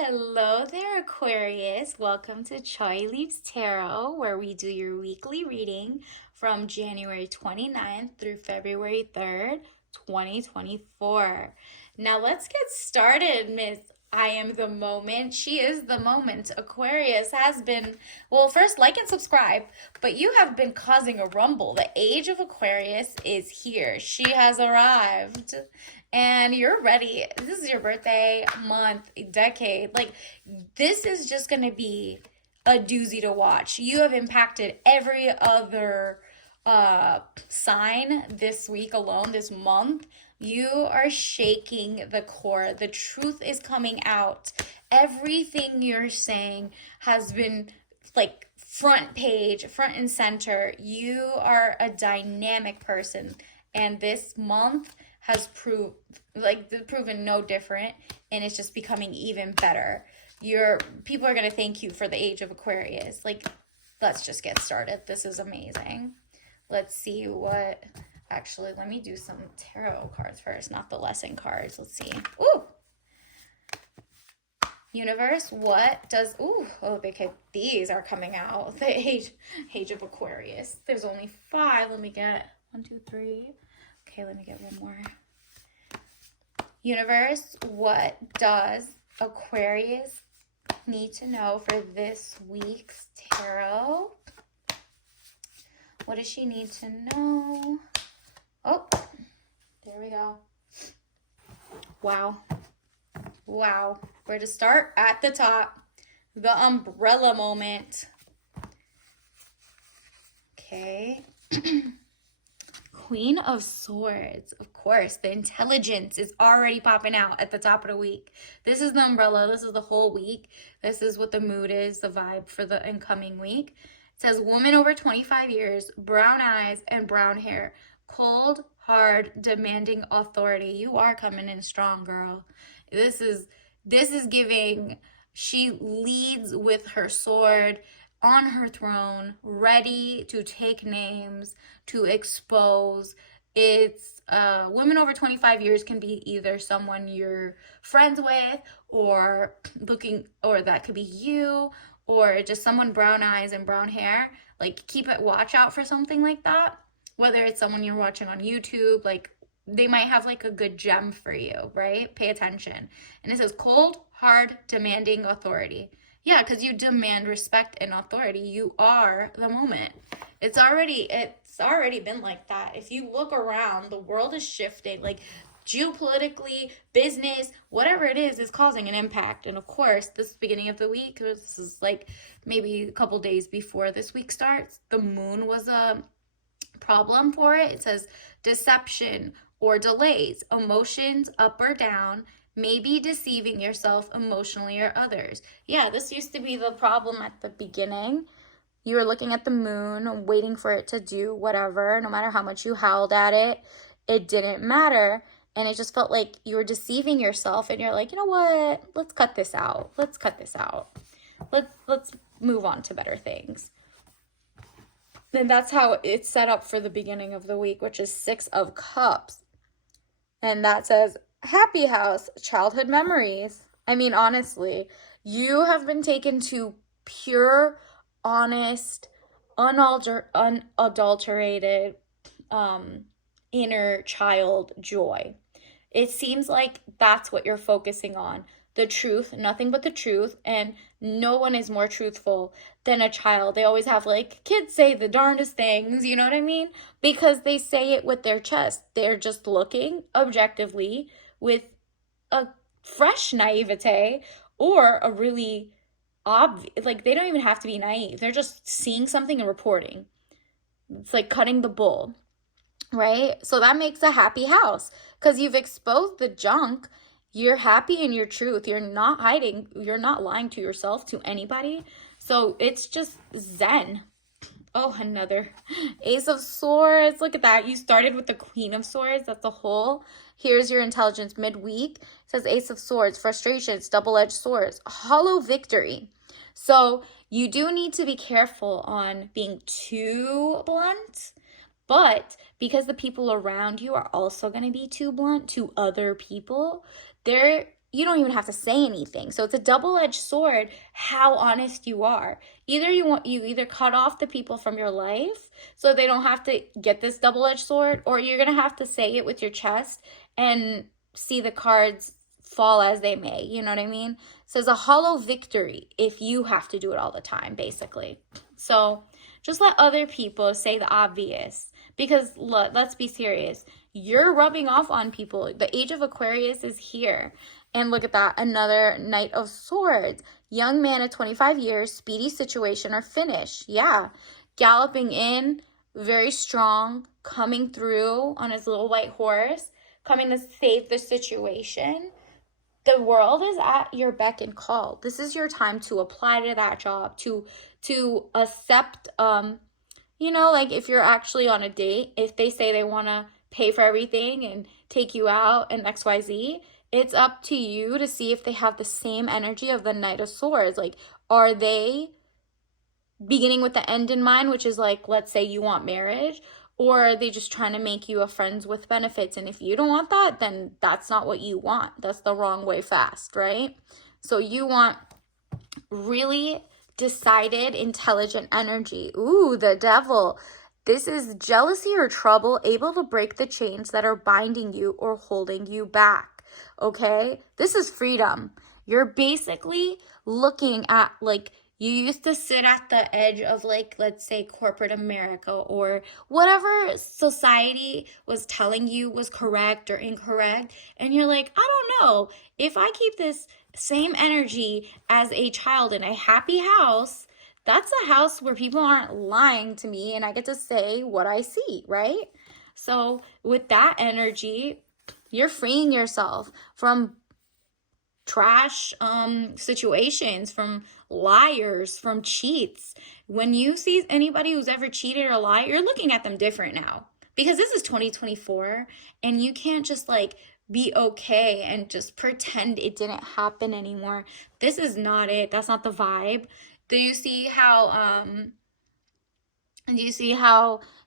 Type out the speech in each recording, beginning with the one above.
Hello there, Aquarius. Welcome to Choi Leaves Tarot, where we do your weekly reading from January 29th through February 3rd, 2024. Now let's get started, Miss I am the moment. She is the moment. Aquarius has been, well, first like and subscribe, but you have been causing a rumble. The age of Aquarius is here. She has arrived. And you're ready. This is your birthday, month, decade. Like, this is just going to be a doozy to watch. You have impacted every other sign this week alone, this month. You are shaking the core. The truth is coming out. Everything you're saying has been like front page, front and center. You are a dynamic person. And this month has proven no different, and it's just becoming even better. People are going to thank you for the age of Aquarius. Like, let's just get started. This is amazing. Let's see what... Actually, let me do some tarot cards first, not the lesson cards. Let's see. Ooh! Universe, what does... Ooh, oh, these are coming out. The age of Aquarius. There's only 5. Let me get 1, 2, 3. Okay, let me get one more. Universe, what does Aquarius need to know for this week's tarot? What does she need to know? Oh, there we go. Wow. Where to start? At the top. The umbrella moment. Okay. Queen of Swords. Of course, the intelligence is already popping out at the top of the week. This is the umbrella. This is the whole week. This is what the mood is, the vibe for the incoming week. It says, woman over 25 years, brown eyes and brown hair. Cold, hard, demanding authority. You are coming in strong, girl. This is giving, she leads with her sword on her throne, ready to take names, to expose. It's women over 25 years can be either someone you're friends with, or that could be you, or just someone brown eyes and brown hair. Like, watch out for something like that. Whether it's someone you're watching on YouTube, like, they might have like a good gem for you, right? Pay attention. And it says cold, hard, demanding authority. Yeah, because you demand respect and authority. You are the moment. It's already been like that. If you look around, the world is shifting. Like, geopolitically, business, whatever it is causing an impact. And of course, this beginning of the week, this is like maybe a couple days before this week starts, the moon was a problem for it. It says deception or delays, emotions up or down, maybe deceiving yourself emotionally or others. Yeah, this used to be the problem at the beginning. You were looking at the moon, waiting for it to do whatever. No matter how much you howled at it, it didn't matter. And it just felt like you were deceiving yourself. And you're like, you know what? Let's cut this out. Let's move on to better things. And that's how it's set up for the beginning of the week, which is 6 of Cups. And that says, happy house, childhood memories. I mean, honestly, you have been taken to pure, honest, unadulterated inner child joy. It seems like that's what you're focusing on. The truth, nothing but the truth, and no one is more truthful than a child. They always have, like, kids say the darndest things, you know what I mean? Because they say it with their chest. They're just looking objectively with a fresh naivete, or a really obvious, like, they don't even have to be naive. They're just seeing something and reporting. It's like cutting the bull, right? So that makes a happy house because you've exposed the junk. You're happy in your truth. You're not hiding. You're not lying to yourself, to anybody. So it's just zen. Oh, another Ace of Swords. Look at that. You started with the Queen of Swords. That's a whole. Here's your intelligence midweek. It says Ace of Swords, frustrations, double-edged swords, hollow victory. So you do need to be careful on being too blunt. But because the people around you are also going to be too blunt to other people, they're you don't even have to say anything. So it's a double-edged sword how honest you are. You either cut off the people from your life so they don't have to get this double-edged sword, or you're going to have to say it with your chest and see the cards fall as they may. You know what I mean? So it's a hollow victory if you have to do it all the time, basically. So just let other people say the obvious, because let's be serious. You're rubbing off on people. The age of Aquarius is here. And look at that, another Knight of Swords. Young man of 25 years, speedy situation or finish. Yeah, galloping in, very strong, coming through on his little white horse, coming to save the situation. The world is at your beck and call. This is your time to apply to that job, to accept, like if you're actually on a date, if they say they want to pay for everything and take you out and XYZ, it's up to you to see if they have the same energy of the Knight of Swords. Like, are they beginning with the end in mind, which is like, let's say you want marriage, or are they just trying to make you a friends with benefits? And if you don't want that, then that's not what you want. That's the wrong way fast, right? So you want really decided, intelligent energy. Ooh, the Devil. This is jealousy or trouble, able to break the chains that are binding you or holding you back. Okay, this is freedom. You're basically looking at, like, you used to sit at the edge of, like, let's say corporate America or whatever society was telling you was correct or incorrect. And you're like, I don't know. If I keep this same energy as a child in a happy house, that's a house where people aren't lying to me and I get to say what I see, right? So with that energy, you're freeing yourself from trash situations, from liars, from cheats. When you see anybody who's ever cheated or lied, you're looking at them different now, because this is 2024 and you can't just like be okay and just pretend it didn't happen anymore. This is not it. That's not the vibe. Do you see how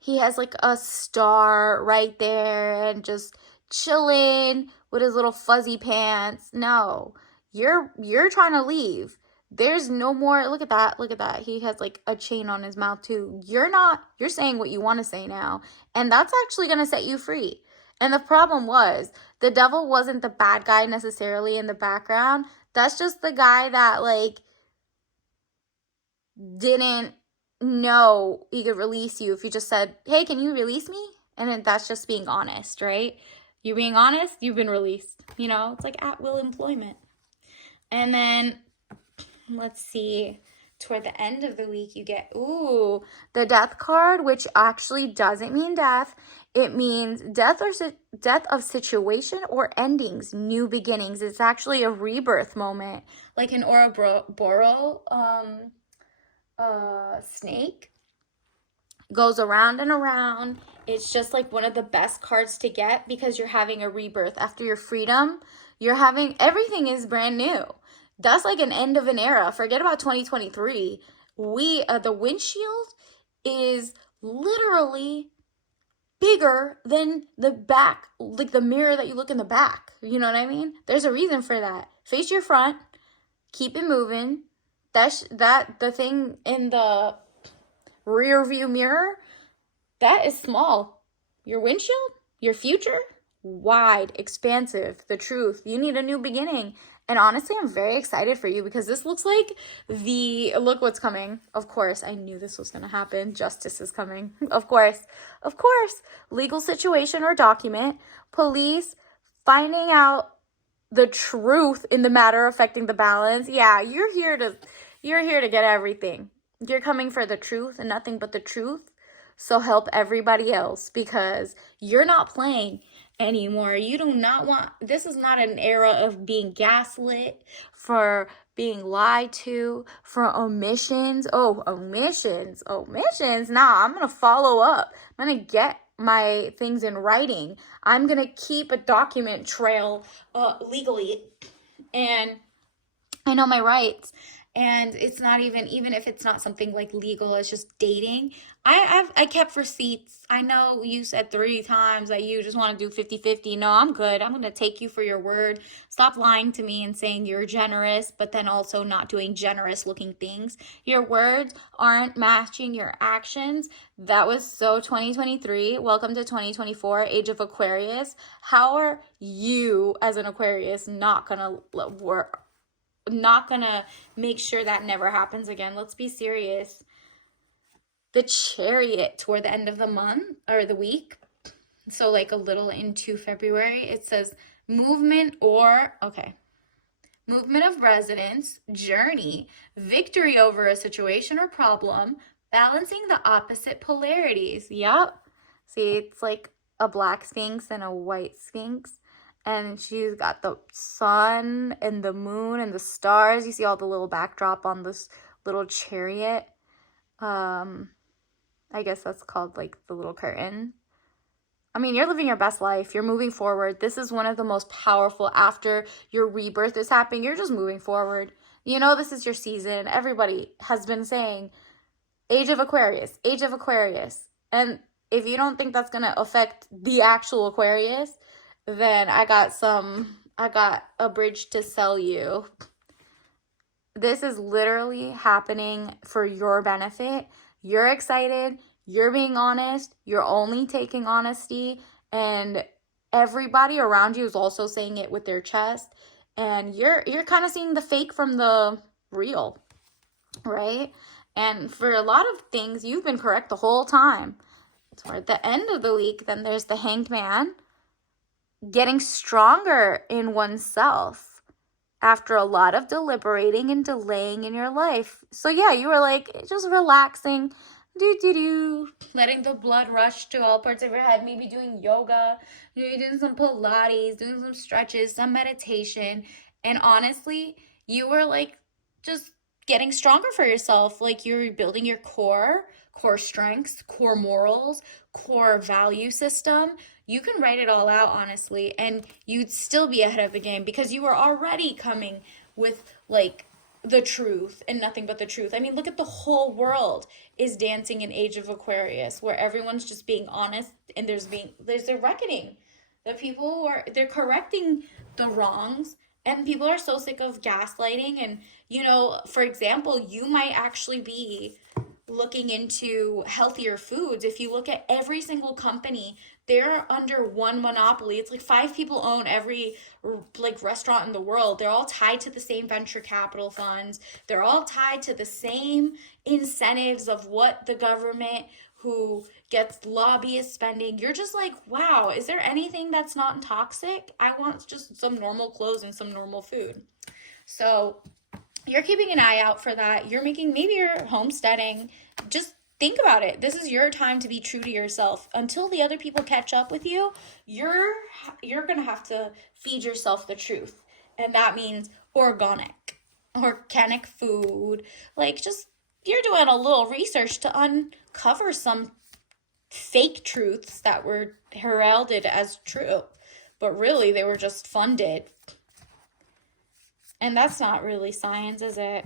he has like a star right there and just chilling with his little fuzzy pants? No, you're trying to leave. There's no more. Look at that. He has like a chain on his mouth too. You're saying what you want to say now, and that's actually going to set you free. And the problem was, the Devil wasn't the bad guy necessarily in the background. That's just the guy that like didn't know he could release you if you just said, hey, can you release me? And then that's just being honest, right? You're being honest, you've been released. It's like at will employment. And then let's see, toward the end of the week you get the Death card, which actually doesn't mean death. It means death of situation or endings, new beginnings. It's actually a rebirth moment, like an Ouroboros snake goes around and around. It's just like one of the best cards to get, because you're having a rebirth after your freedom. Everything is brand new. That's like an end of an era. Forget about 2023. The windshield is literally bigger than the back, like the mirror that you look in the back. You know what I mean? There's a reason for that. Face your front, keep it moving. The thing in the rear view mirror, that is small. Your windshield, your future, wide, expansive, the truth. You need a new beginning. And honestly, I'm very excited for you, because this looks like look what's coming. Of course, I knew this was going to happen. Justice is coming. Of course. Legal situation or document. Police finding out the truth in the matter affecting the balance. Yeah, you're here to get everything. You're coming for the truth and nothing but the truth. So help everybody else, because you're not playing anymore. You do not want, this is not an era of being gaslit, for being lied to, for omissions. Omissions. Nah, I'm going to follow up. I'm going to get my things in writing. I'm going to keep a document trail legally. And I know my rights. And it's not even if it's not something like legal, it's just dating. I kept receipts. I know you said 3 times that you just want to do 50-50. No, I'm good. I'm going to take you for your word. Stop lying to me and saying you're generous, but then also not doing generous looking things. Your words aren't matching your actions. That was so 2023. Welcome to 2024, age of Aquarius. How are you as an Aquarius not going to work? Not gonna make sure that never happens again. Let's be serious. The Chariot toward the end of the month or the week, so like a little into February, it says movement of residence, journey, victory over a situation or problem, balancing the opposite polarities. Yep. See, it's like a black sphinx and a white sphinx. And she's got the sun and the moon and the stars. You see all the little backdrop on this little chariot. I guess that's called like the little curtain. I mean, you're living your best life. You're moving forward. This is one of the most powerful after your rebirth is happening. You're just moving forward. You know, this is your season. Everybody has been saying, age of Aquarius, age of Aquarius. And if you don't think that's going to affect the actual Aquarius, then I got a bridge to sell you. This is literally happening for your benefit. You're excited. You're being honest. You're only taking honesty. And everybody around you is also saying it with their chest. And you're kind of seeing the fake from the real, right? And for a lot of things, you've been correct the whole time. Toward the end of the week, then there's the Hanged Man. Getting stronger in oneself after a lot of deliberating and delaying in your life. So yeah, you were like just relaxing, letting the blood rush to all parts of your head, maybe doing yoga, maybe doing some Pilates, doing some stretches, some meditation. And honestly, you were like just getting stronger for yourself. Like you're building your core strengths, core morals, core value system. You can write it all out, honestly, and you'd still be ahead of the game because you were already coming with like the truth and nothing but the truth. I mean, look at the whole world is dancing in Age of Aquarius, where everyone's just being honest, and there's a reckoning. The people they're correcting the wrongs, and people are so sick of gaslighting. And you know, for example, you might actually be looking into healthier foods. If you look at every single company, they're under one monopoly. It's like 5 people own every like restaurant in the world. They're all tied to the same venture capital funds. They're all tied to the same incentives of what the government who gets lobbyist spending. You're just like, wow, is there anything that's not toxic? I want just some normal clothes and some normal food. So you're keeping an eye out for that. Maybe you're homesteading. Just think about it. This is your time to be true to yourself. Until the other people catch up with you, you're going to have to feed yourself the truth. And that means organic food. Like just, you're doing a little research to uncover some fake truths that were heralded as true. But really, they were just funded. And that's not really science, is it?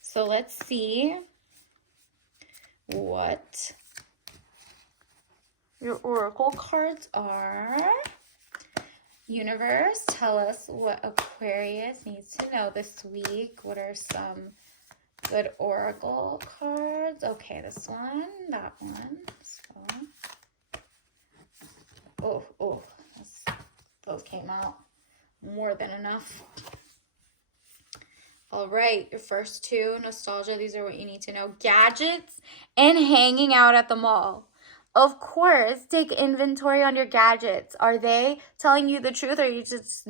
So let's see what your oracle cards are. Universe, tell us what Aquarius needs to know this week. What are some good oracle cards? Okay, this one, that one. So, those came out more than enough. All right, your first 2, nostalgia. These are what you need to know. Gadgets and hanging out at the mall. Of course, take inventory on your gadgets. Are they telling you the truth, or are you just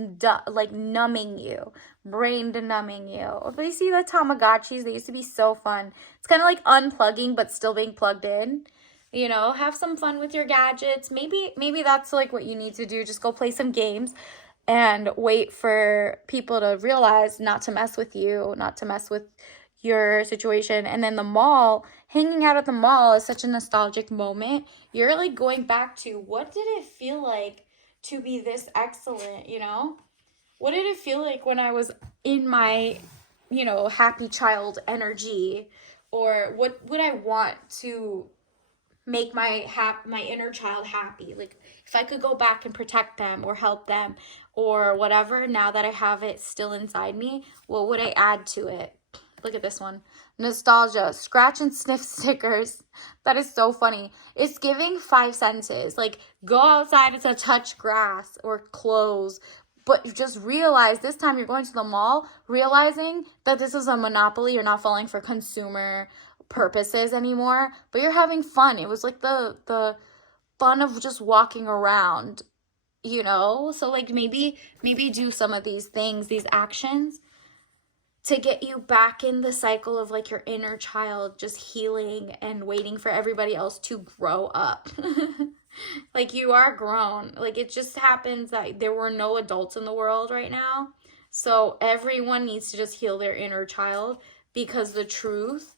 like numbing you, brain numbing you? But you see the Tamagotchis, they used to be so fun. It's kind of like unplugging, but still being plugged in. You know, have some fun with your gadgets. Maybe that's like what you need to do. Just go play some games and wait for people to realize not to mess with you, not to mess with your situation. And then the mall, hanging out at the mall is such a nostalgic moment. You're like going back to, what did it feel like to be this excellent, you know? What did it feel like when I was in my happy child energy, or what would I want to make my inner child happy? Like if I could go back and protect them or help them or whatever, now that I have it still inside me, what would I add to it? Look at this one. Nostalgia, scratch and sniff stickers. That is so funny. It's giving 5 senses. Like, go outside to touch grass or clothes, but just realize this time you're going to the mall, realizing that this is a monopoly. You're not falling for consumer purposes anymore, but you're having fun. It was like the fun of just walking around, So like maybe do some of these things, these actions, to get you back in the cycle of like your inner child just healing and waiting for everybody else to grow up. Like, you are grown. Like, it just happens that there were no adults in the world right now. So everyone needs to just heal their inner child, because the truth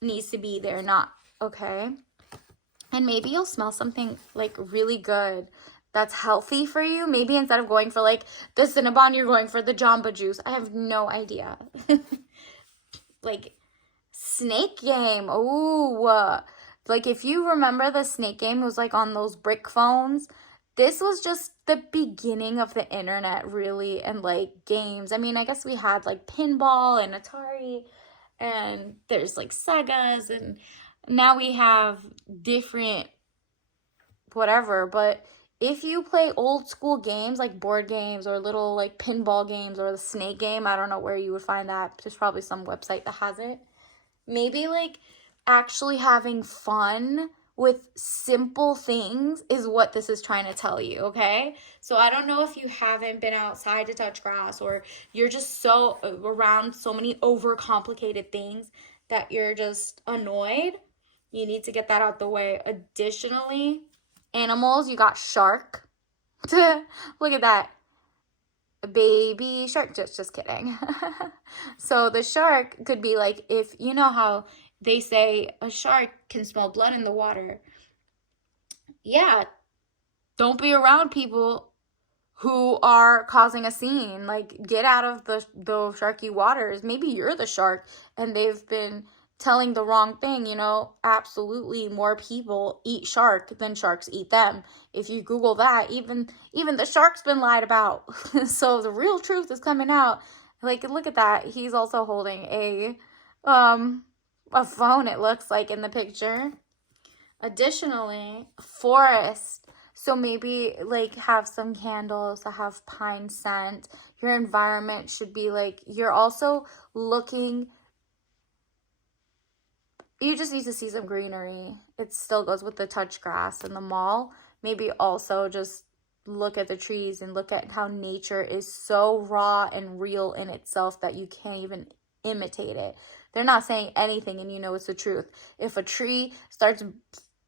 needs to be there, not okay. And maybe you'll smell something like really good that's healthy for you. Maybe instead of going for like the Cinnabon, you're going for the Jamba Juice. I have no idea. Like, snake game. Ooh. Like, if you remember, the snake game was like on those brick phones. This was just the beginning of the internet, really, and like games. I mean, I guess we had like pinball and Atari, and there's like Segas, and now we have different whatever. But if you play old school games like board games or little like pinball games or the snake game, I don't know where you would find that. There's probably some website that has it. Maybe like actually having fun with simple things is what this is trying to tell you, okay? So I don't know if you haven't been outside to touch grass, or you're just so around so many overcomplicated things that you're just annoyed. You need to get that out the way. Additionally, animals, you got shark. Look at that. A baby shark. Just kidding. So the shark could be like, if you know how they say a shark can smell blood in the water. Yeah, don't be around people who are causing a scene. Like, get out of the sharky waters. Maybe you're the shark and they've been telling the wrong thing. Absolutely, more people eat shark than sharks eat them. If you Google that, even the shark's been lied about. So the real truth is coming out. Like, look at that. He's also holding a phone, it looks like, in the picture. Additionally, forest. So maybe like have some candles that have pine scent. Your environment should be like, you're also looking, you just need to see some greenery. It still goes with the touch grass in the mall. Maybe also just look at the trees and look at how nature is so raw and real in itself that you can't even imitate it. They're not saying anything, and it's the truth. If a tree starts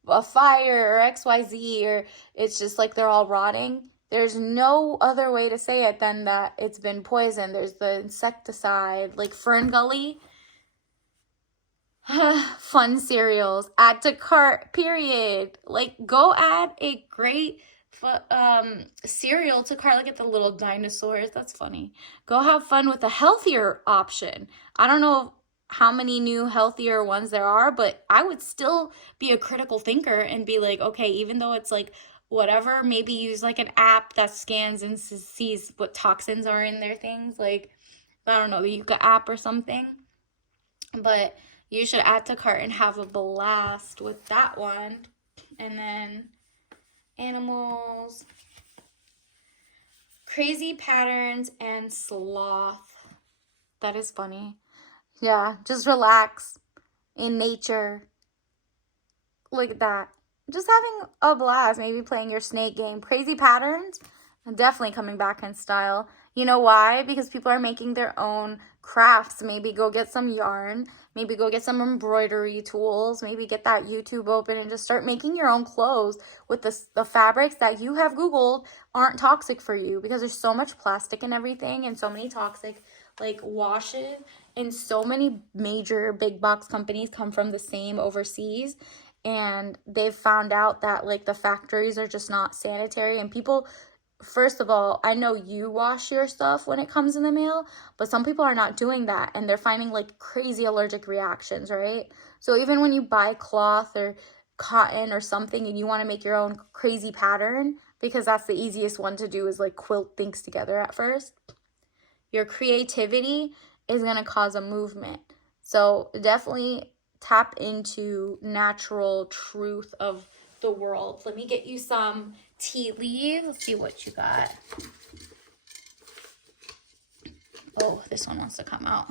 a fire or XYZ, or it's just like they're all rotting, there's no other way to say it than that it's been poisoned. There's the insecticide, like Fern Gully. Fun cereals. Add to cart, period. Like, go add a great cereal to cart. Look at the little dinosaurs. That's funny. Go have fun with a healthier option. I don't know how many new healthier ones there are, but I would still be a critical thinker and be like, okay, even though it's like whatever, maybe use like an app that scans and sees what toxins are in their things, like, I don't know, the Yuka app or something. But you should add to cart and have a blast with that one. And then animals, crazy patterns, and sloth. That is funny. Yeah, just relax in nature. Look at that. Just having a blast, maybe playing your snake game. Crazy patterns, definitely coming back in style. You know why? Because people are making their own crafts. Maybe go get some yarn. Maybe go get some embroidery tools. Maybe get that YouTube open and just start making your own clothes with the fabrics that you have Googled aren't toxic for you, because there's so much plastic and everything, and so many toxic like washes, and so many major big box companies come from the same overseas, and they've found out that like the factories are just not sanitary, and people first of all, I know you wash your stuff when it comes in the mail, but some people are not doing that and they're finding like crazy allergic reactions, right? So even when you buy cloth or cotton or something and you want to make your own crazy pattern, because that's the easiest one to do, is like quilt things together at first, your creativity is going to cause a movement. So definitely tap into natural truth of the world. Let me get you some tea leaves. Let's see what you got. Oh, this one wants to come out.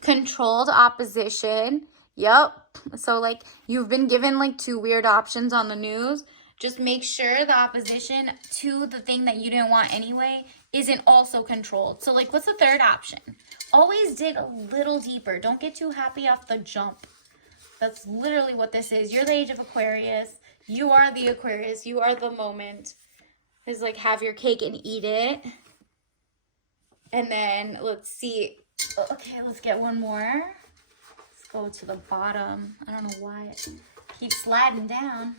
Controlled opposition. Yep. So like you've been given like 2 weird options on the news. Just make sure the opposition to the thing that you didn't want anyway isn't also controlled. So like, what's the third option? Always dig a little deeper. Don't get too happy off the jump. That's literally what this is. You're the age of Aquarius. You are the Aquarius. You are the moment. It's like have your cake and eat it. And then let's see. Okay, let's get one more. Let's go to the bottom. I don't know why it keeps sliding down.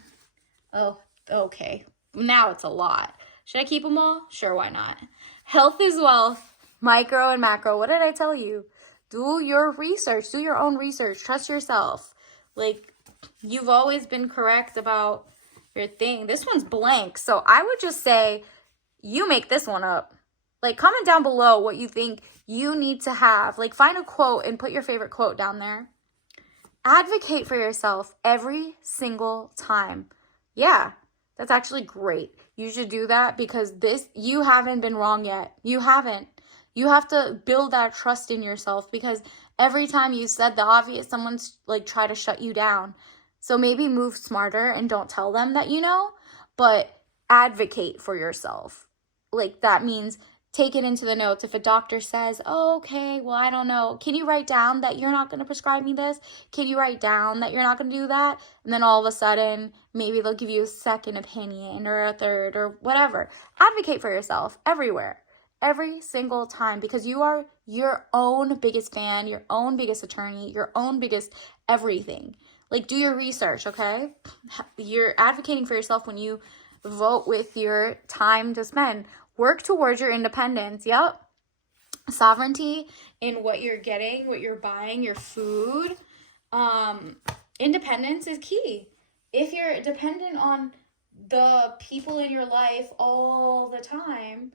Oh, okay. Now it's a lot. Should I keep them all? Sure, why not? Health is wealth. Micro and macro. What did I tell you? Do your research. Do your own research. Trust yourself. Like, you've always been correct about your thing. This one's blank. So I would just say you make this one up. Like, comment down below what you think you need to have. Like, find a quote and put your favorite quote down there. Advocate for yourself every single time. Yeah, that's actually great. You should do that because you haven't been wrong yet. You haven't. You have to build that trust in yourself because every time you said the obvious, someone's like try to shut you down. So maybe move smarter and don't tell them that you know, but advocate for yourself. Like that means take it into the notes. If a doctor says, oh, okay, well, I don't know. Can you write down that you're not going to prescribe me this? Can you write down that you're not going to do that? And then all of a sudden, maybe they'll give you a second opinion or a third or whatever. Advocate for yourself everywhere, every single time, because you are your own biggest fan, your own biggest attorney, your own biggest everything. Like, do your research, okay? You're advocating for yourself when you vote with your time to spend. Work towards your independence. Yep. Sovereignty in what you're getting, what you're buying, your food. Independence is key. If you're dependent on the people in your life all the time,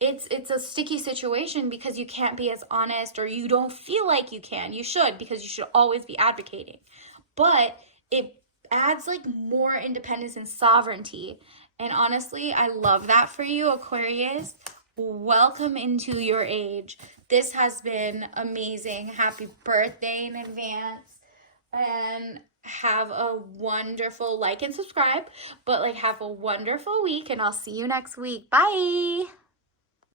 it's a sticky situation because you can't be as honest or you don't feel like you can. You should, because you should always be advocating. But it adds like more independence and sovereignty. And honestly, I love that for you, Aquarius. Welcome into your age. This has been amazing. Happy birthday in advance. And have a wonderful like and subscribe. But like have a wonderful week and I'll see you next week. Bye.